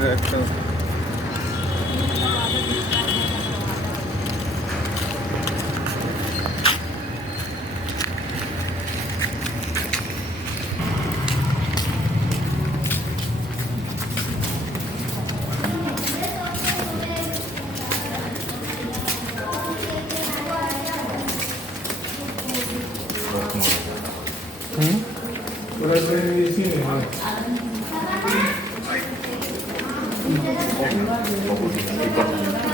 तो इसी में हाँ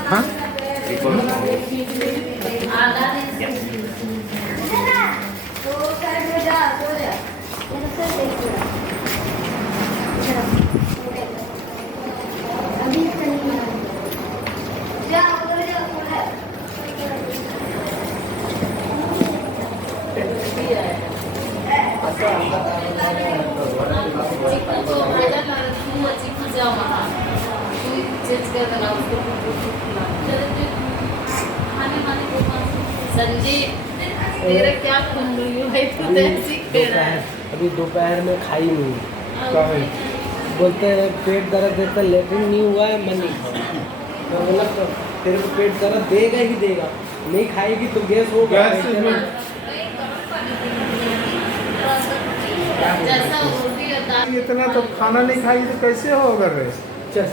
हाँ संजय तेरा क्या खून रही है भाई, तू तो ऐसे कह रहा है। अभी दोपहर में खाई नहीं, क्या है बोलते हैं पेट दर्द देता, लेकिन नहीं हुआ है, मैं नहीं खाऊंगा। मैं बोला तो तेरे को पेट दर्द देगा ही देगा, नहीं खाएगी तो गैस होगा। गैस में जैसा रोटी और दाल इतना तो खाना नहीं खाई तो कैसे होगा रे? चल